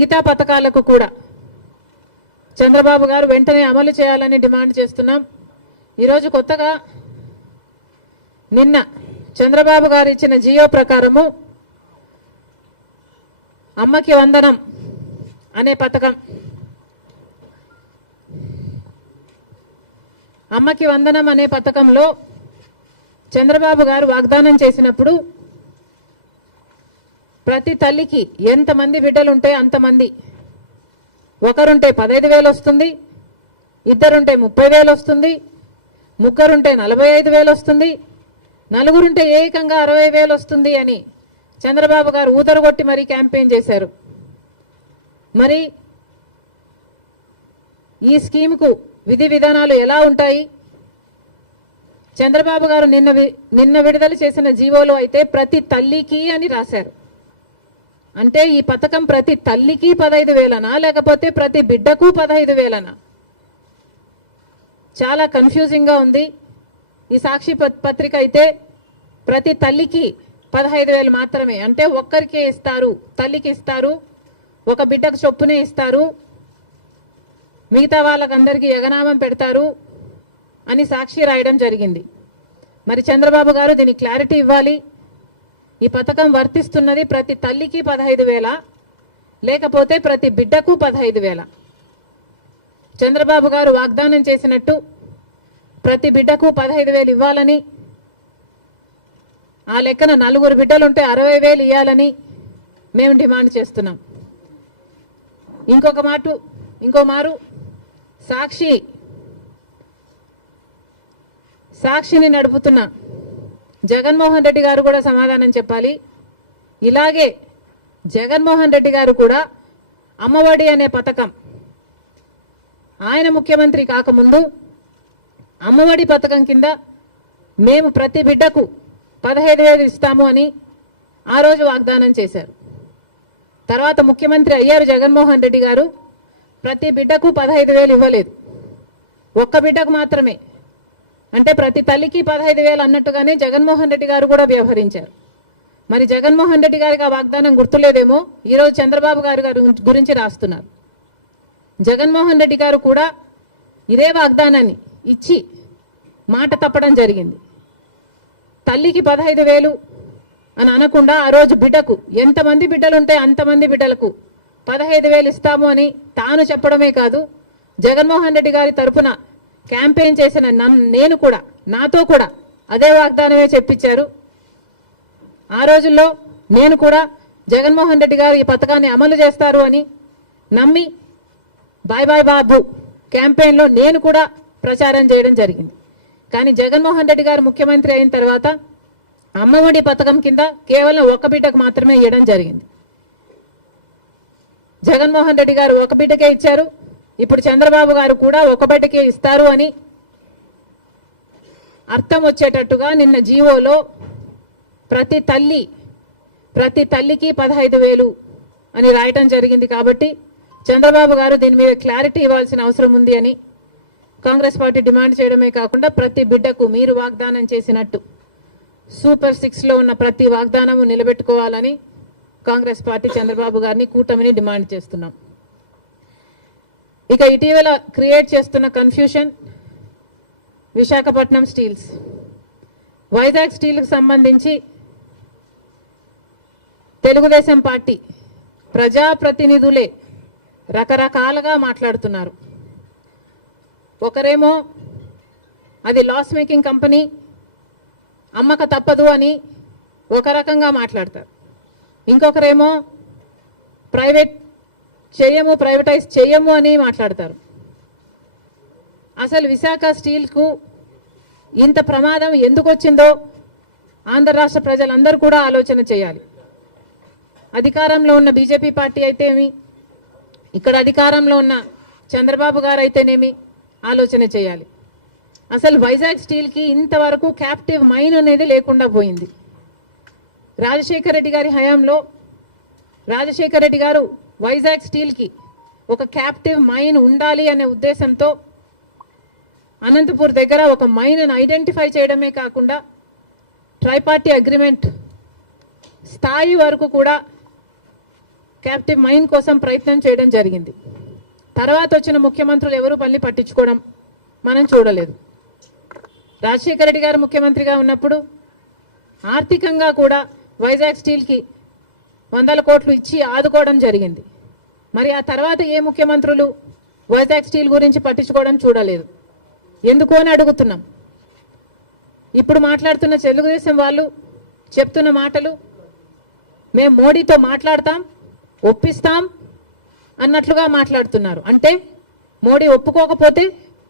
మిగతా పథకాలకు కూడా చంద్రబాబు గారు వెంటనే అమలు చేయాలని డిమాండ్ చేస్తున్నాం. ఈరోజు కొత్తగా నిన్న చంద్రబాబు గారు ఇచ్చిన జియో ప్రకారము అమ్మకి వందనం అనే పథకం, అమ్మకి వందనం అనే పథకంలో చంద్రబాబు గారు వాగ్దానం చేసినప్పుడు ప్రతి తల్లికి ఎంతమంది బిడ్డలుంటే అంతమంది, ఒకరుంటే 15,000 వస్తుంది, ఇద్దరుంటే 30,000 వస్తుంది, ముగ్గురుంటే 45,000 వస్తుంది, నలుగురుంటే ఏకంగా 60,000 వస్తుంది అని చంద్రబాబు గారు ఊదరగొట్టి మరీ క్యాంపెయిన్ చేశారు. మరి ఈ స్కీమ్కు విధి విధానాలు ఎలా ఉంటాయి? చంద్రబాబు గారు నిన్న విడుదల చేసిన జీవోలో అయితే ప్రతి తల్లికి అని రాశారు. అంటే ఈ పథకం ప్రతి తల్లికి 15,000నా లేకపోతే ప్రతి బిడ్డకు 15,000నా? చాలా కన్ఫ్యూజింగ్ గా ఉంది. ఈ సాక్షి పత్రిక అయితే ప్రతి తల్లికి 15,000 మాత్రమే, అంటే ఒక్కరికే ఇస్తారు, తల్లికి ఇస్తారు, ఒక బిడ్డకు చొప్పునే ఇస్తారు, మిగతా వాళ్ళకందరికీ ఎగనామం పెడతారు అని సాక్షి రాయడం జరిగింది. మరి చంద్రబాబు గారు దీనికి క్లారిటీ ఇవ్వాలి. ఈ పథకం వర్తిస్తున్నది ప్రతి తల్లికి 15,000 లేకపోతే ప్రతి బిడ్డకు 15,000? చంద్రబాబు గారు వాగ్దానం చేసినట్టు ప్రతి బిడ్డకు 15,000 ఇవ్వాలని, ఆ లెక్కన నలుగురు బిడ్డలుంటే 60,000 ఇవ్వాలని మేము డిమాండ్ చేస్తున్నాం. ఇంకో మారు సాక్షిని నడుపుతున్న జగన్మోహన్ రెడ్డి గారు కూడా సమాధానం చెప్పాలి. ఇలాగే జగన్మోహన్ రెడ్డి గారు కూడా అమ్మఒడి అనే పథకం, ఆయన ముఖ్యమంత్రి కాకముందు అమ్మఒడి పథకం కింద మేము ప్రతి బిడ్డకు 15,000 ఇస్తాము అని ఆ రోజు వాగ్దానం చేశారు. తర్వాత ముఖ్యమంత్రి అయ్యారు జగన్మోహన్ రెడ్డి గారు, ప్రతి బిడ్డకు 15,000 ఇవ్వలేదు, ఒక్క బిడ్డకు మాత్రమే. అంటే ప్రతి తల్లికి 15,000 అన్నట్టుగానే జగన్మోహన్ రెడ్డి గారు కూడా వ్యవహరించారు. మరి జగన్మోహన్ రెడ్డి గారికి ఆ వాగ్దానం గుర్తులేదేమో ఈరోజు చంద్రబాబు గారు గురించి రాస్తున్నారు. జగన్మోహన్ రెడ్డి గారు కూడా ఇదే వాగ్దానాన్ని ఇచ్చి మాట తప్పడం జరిగింది. తల్లికి 15,000 అని అనకుండా ఆ రోజు బిడ్డకు ఎంతమంది బిడ్డలుంటే అంతమంది బిడ్డలకు 15,000 ఇస్తాము అని తాను చెప్పడమే కాదు, జగన్మోహన్ రెడ్డి గారి తరఫున క్యాంపెయిన్ చేసిన నేను కూడా, నాతో కూడా అదే వాగ్దానమే చెప్పించారు. ఆ రోజుల్లో నేను కూడా జగన్మోహన్ రెడ్డి గారు ఈ పథకాన్ని అమలు చేస్తారు అని నమ్మి బాయ్ బాయ్ బాబు క్యాంపెయిన్లో నేను కూడా ప్రచారం చేయడం జరిగింది. కానీ జగన్మోహన్ రెడ్డి గారు ముఖ్యమంత్రి అయిన తర్వాత అమ్మఒడి పథకం కింద కేవలం ఒక బిడ్డకు మాత్రమే ఇవ్వడం జరిగింది. జగన్మోహన్ రెడ్డి గారు ఒక బిడ్డకే ఇచ్చారు, ఇప్పుడు చంద్రబాబు గారు కూడా ఒక బిడ్డకే ఇస్తారు అని అర్థం వచ్చేటట్టుగా నిన్న జీవోలో ప్రతి తల్లికి 15,000 అని రాయటం జరిగింది. కాబట్టి చంద్రబాబు గారు దీని మీద క్లారిటీ ఇవ్వాల్సిన అవసరం ఉంది అని కాంగ్రెస్ పార్టీ డిమాండ్ చేయడమే కాకుండా ప్రతి బిడ్డకు మీరు వాగ్దానం చేసినట్టు సూపర్ 6లో ఉన్న ప్రతి వాగ్దానము నిలబెట్టుకోవాలని కాంగ్రెస్ పార్టీ చంద్రబాబు గారిని, కూటమిని డిమాండ్ చేస్తున్నాం. ఇక ఇటీవల క్రియేట్ చేస్తున్న కన్ఫ్యూషన్ విశాఖపట్నం స్టీల్స్, వైజాగ్ స్టీల్కి సంబంధించి తెలుగుదేశం పార్టీ ప్రజాప్రతినిధులే రకరకాలుగా మాట్లాడుతున్నారు. ఒకరేమో అది లాస్ మేకింగ్ కంపెనీ, అమ్మక తప్పదు అని ఒక రకంగా మాట్లాడతారు. ఇంకొకరేమో ప్రైవేటైజ్ చేయము అని మాట్లాడతారు. అసలు విశాఖ స్టీల్కు ఇంత ప్రమాదం ఎందుకు వచ్చిందో ఆంధ్ర రాష్ట్ర ప్రజలందరూ కూడా ఆలోచన చేయాలి. అధికారంలో ఉన్న బీజేపీ పార్టీ అయితేనేమి, ఇక్కడ అధికారంలో ఉన్న చంద్రబాబు గారు అయితేనేమి ఆలోచన చేయాలి. అసలు వైజాగ్ స్టీల్కి ఇంతవరకు క్యాప్టివ్ మైన్ అనేది లేకుండా పోయింది. రాజశేఖర రెడ్డి గారి హయాంలో రాజశేఖర రెడ్డి గారు వైజాగ్ స్టీల్కి ఒక క్యాప్టివ్ మైన్ ఉండాలి అనే ఉద్దేశంతో అనంతపూర్ దగ్గర ఒక మైన్ ఐడెంటిఫై చేయడమే కాకుండా ట్రైపార్టీ అగ్రిమెంట్ స్థాయి వరకు కూడా క్యాప్టివ్ మైన్ కోసం ప్రయత్నం చేయడం జరిగింది. తర్వాత వచ్చిన ముఖ్యమంత్రులు ఎవరు పల్లి పట్టించుకోవడం మనం చూడలేదు. రాజశేఖర రెడ్డి గారు ముఖ్యమంత్రిగా ఉన్నప్పుడు ఆర్థికంగా కూడా వైజాగ్ స్టీల్కి 100 కోట్లు ఇచ్చి ఆదుకోవడం జరిగింది. మరి ఆ తర్వాత ఏ ముఖ్యమంత్రులు వైజాగ్ స్టీల్ గురించి పట్టించుకోవడం చూడలేదు. ఎందుకు అని అడుగుతున్నాం. ఇప్పుడు మాట్లాడుతున్న తెలుగుదేశం వాళ్ళు చెప్తున్న మాటలు మేము మోడీతో మాట్లాడతాం, ఒప్పిస్తాం అన్నట్లుగా మాట్లాడుతున్నారు. అంటే మోడీ ఒప్పుకోకపోతే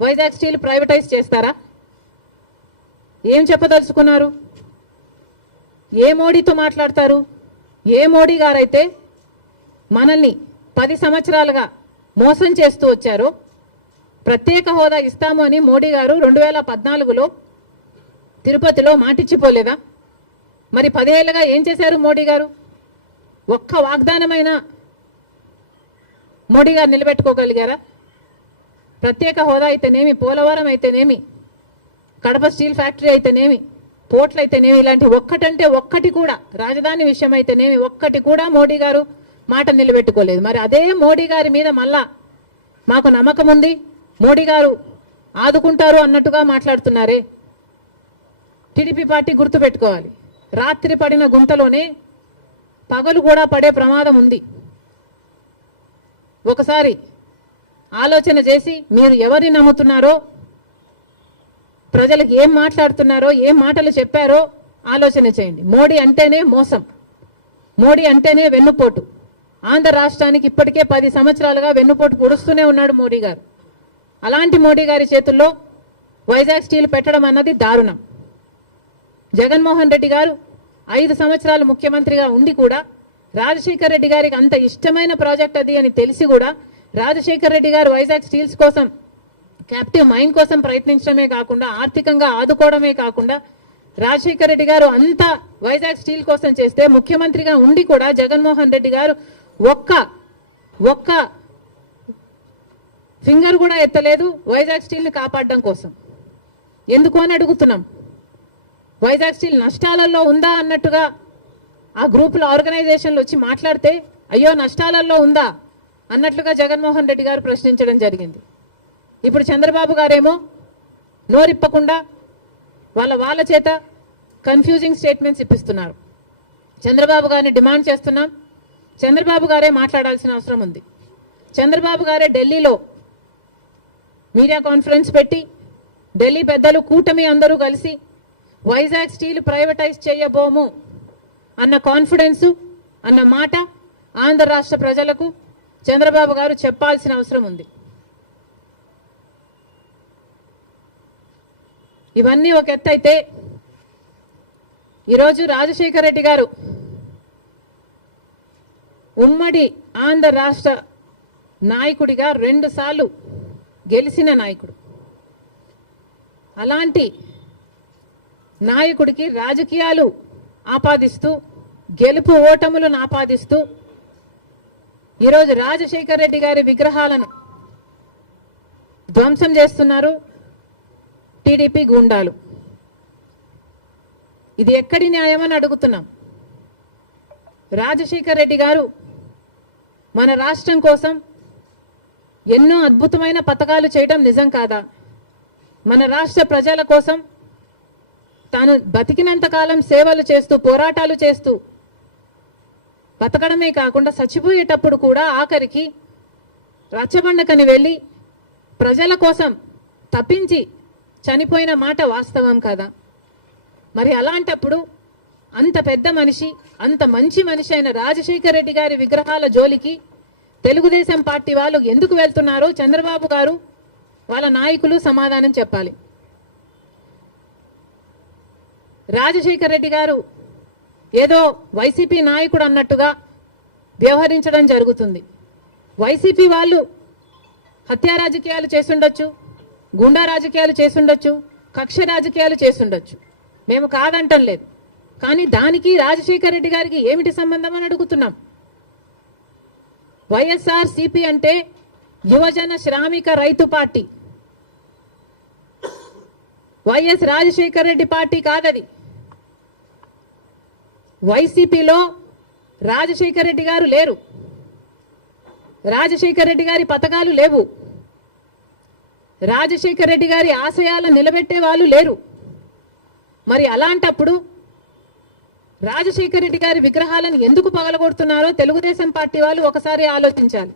వైజాగ్ స్టీల్ ప్రైవేటైజ్ చేస్తారా? ఏం చెప్పదలుచుకున్నారు? ఏ మోడీతో మాట్లాడతారు? ఏ మోడీ గారైతే మనల్ని 10 సంవత్సరాలుగా మోసం చేస్తూ వచ్చారో, ప్రత్యేక హోదా ఇస్తాము అని మోడీ గారు 2014లో తిరుపతిలో మాటిచ్చిపోలేదా? మరి 10 ఏళ్ళుగా ఏం చేశారు మోడీ గారు? ఒక్క వాగ్దానమైనా మోడీ గారు నిలబెట్టుకోగలిగారా? ప్రత్యేక హోదా అయితేనేమి, పోలవరం అయితేనేమి, కడప స్టీల్ ఫ్యాక్టరీ అయితేనేమి, పోర్ట్లు అయితేనేమి, ఇలాంటి ఒక్కటంటే ఒక్కటి కూడా, రాజధాని విషయం అయితేనేమి ఒక్కటి కూడా మోడీ గారు మాట నిలబెట్టుకోలేదు. మరి అదే మోడీ గారి మీద మళ్ళా మాకు నమ్మకం ఉంది, మోడీ గారు ఆదుకుంటారు అన్నట్టుగా మాట్లాడుతున్నారే. టీడీపీ పార్టీ గుర్తుపెట్టుకోవాలి, రాత్రి పడిన గుంతలోనే పగలు కూడా పడే ప్రమాదం ఉంది. ఒకసారి ఆలోచన చేసి మీరు ఎవరిని నమ్ముతున్నారో, ప్రజలకు ఏం మాట్లాడుతున్నారో, ఏం మాటలు చెప్పారో ఆలోచన చేయండి. మోడీ అంటేనే మోసం, మోడీ అంటేనే వెన్నుపోటు. ఆంధ్ర రాష్ట్రానికి ఇప్పటికే 10 సంవత్సరాలుగా వెన్నుపోటు పొడుస్తూనే ఉన్నాడు మోడీ గారు. అలాంటి మోడీ గారి చేతుల్లో వైజాగ్ స్టీల్ పెట్టడం అన్నది దారుణం. జగన్మోహన్ రెడ్డి గారు 5 సంవత్సరాలు ముఖ్యమంత్రిగా ఉండి కూడా రాజశేఖర రెడ్డి గారికి అంత ఇష్టమైన ప్రాజెక్ట్ అది అని తెలిసి కూడా రాజశేఖర రెడ్డి గారు వైజాగ్ స్టీల్స్ కోసం, క్యాప్టివ్ మైన్ కోసం ప్రయత్నించడమే కాకుండా, ఆర్థికంగా ఆదుకోవడమే కాకుండా, రాజశేఖర రెడ్డి గారు అంతా వైజాగ్ స్టీల్ కోసం చేస్తే ముఖ్యమంత్రిగా ఉండి కూడా జగన్మోహన్ రెడ్డి గారు ఒక్క ఫింగర్ కూడా ఎత్తలేదు వైజాగ్ స్టీల్ని కాపాడడం కోసం. ఎందుకు అని అడుగుతున్నాం. వైజాగ్ స్టీల్ నష్టాలలో ఉందా అన్నట్టుగా ఆ గ్రూపుల ఆర్గనైజేషన్లు వచ్చి మాట్లాడితే, అయ్యో నష్టాలలో ఉందా అన్నట్లుగా జగన్మోహన్ రెడ్డి గారు ప్రశ్నించడం జరిగింది. ఇప్పుడు చంద్రబాబు గారేమో నోరిప్పకుండా వాళ్ళ చేత కన్ఫ్యూజింగ్ స్టేట్మెంట్స్ ఇప్పిస్తున్నారు. చంద్రబాబు గారిని డిమాండ్ చేస్తున్నాం, చంద్రబాబు గారే మాట్లాడాల్సిన అవసరం ఉంది. చంద్రబాబు గారే ఢిల్లీలో మీడియా కాన్ఫరెన్స్ పెట్టి, ఢిల్లీ పెద్దలు కూటమి అందరూ కలిసి వైజాగ్ స్టీల్ ప్రైవేటైజ్ చేయబోము అన్న కాన్ఫిడెన్స్, అన్న మాట ఆంధ్ర రాష్ట్ర ప్రజలకు చంద్రబాబు గారు చెప్పాల్సిన అవసరం ఉంది. ఇవన్నీ ఒక ఎత్తు అయితే, ఈరోజు రాజశేఖర రెడ్డి గారు ఉమ్మడి ఆంధ్ర రాష్ట్ర నాయకుడిగా 2 సార్లు గెలిచిన నాయకుడు. అలాంటి నాయకుడికి రాజకీయాలు ఆపాదిస్తూ, గెలుపు ఓటములను ఆపాదిస్తూ ఈరోజు రాజశేఖర రెడ్డి గారి విగ్రహాలను ధ్వంసం చేస్తున్నారు టీడీపీ గూండాలు. ఇది ఎక్కడి న్యాయమని అడుగుతున్నాం. రాజశేఖర రెడ్డి గారు మన రాష్ట్రం కోసం ఎన్నో అద్భుతమైన పథకాలు చేయడం నిజం కాదా? మన రాష్ట్ర ప్రజల కోసం తాను బతికినంత కాలం సేవలు చేస్తూ, పోరాటాలు చేస్తూ బతకడమే కాకుండా చచ్చిపోయేటప్పుడు కూడా ఆఖరికి రచ్చబండకని వెళ్ళి ప్రజల కోసం తప్పించి చనిపోయిన మాట వాస్తవం కదా? మరి అలాంటప్పుడు అంత పెద్ద మనిషి, అంత మంచి మనిషి అయిన రాజశేఖర రెడ్డి గారి విగ్రహాల జోలికి తెలుగుదేశం పార్టీ వాళ్ళు ఎందుకు వెళ్తున్నారో చంద్రబాబు గారు, వాళ్ళ నాయకులు సమాధానం చెప్పాలి. రాజశేఖర రెడ్డి గారు ఏదో వైసీపీ నాయకుడు అన్నట్టుగా వ్యవహరించడం జరుగుతుంది. వైసీపీ వాళ్ళు హత్యా రాజకీయాలు చేసుండొచ్చు, గుండా రాజకీయాలు చేసుండొచ్చు, కక్ష రాజకీయాలు చేసుండొచ్చు, మేము కాదంటం లేదు. కానీ దానికి రాజశేఖర రెడ్డి గారికి ఏమిటి సంబంధం అని అడుగుతున్నాం. వైఎస్ఆర్ సిపి అంటే యువజన శ్రామిక రైతు party, YS Rajasekhara Reddy party కాదది. వైసీపీలో రాజశేఖర రెడ్డి గారు లేరు, రాజశేఖర రెడ్డి గారి పథకాలు లేవు, రాజశేఖర రెడ్డి గారి ఆశయాలను నిలబెట్టే వాళ్ళు లేరు. మరి అలాంటప్పుడు రాజశేఖర రెడ్డి గారి విగ్రహాలను ఎందుకు పగలగొడుతున్నారో తెలుగుదేశం పార్టీ వాళ్ళు ఒకసారి ఆలోచించాలి.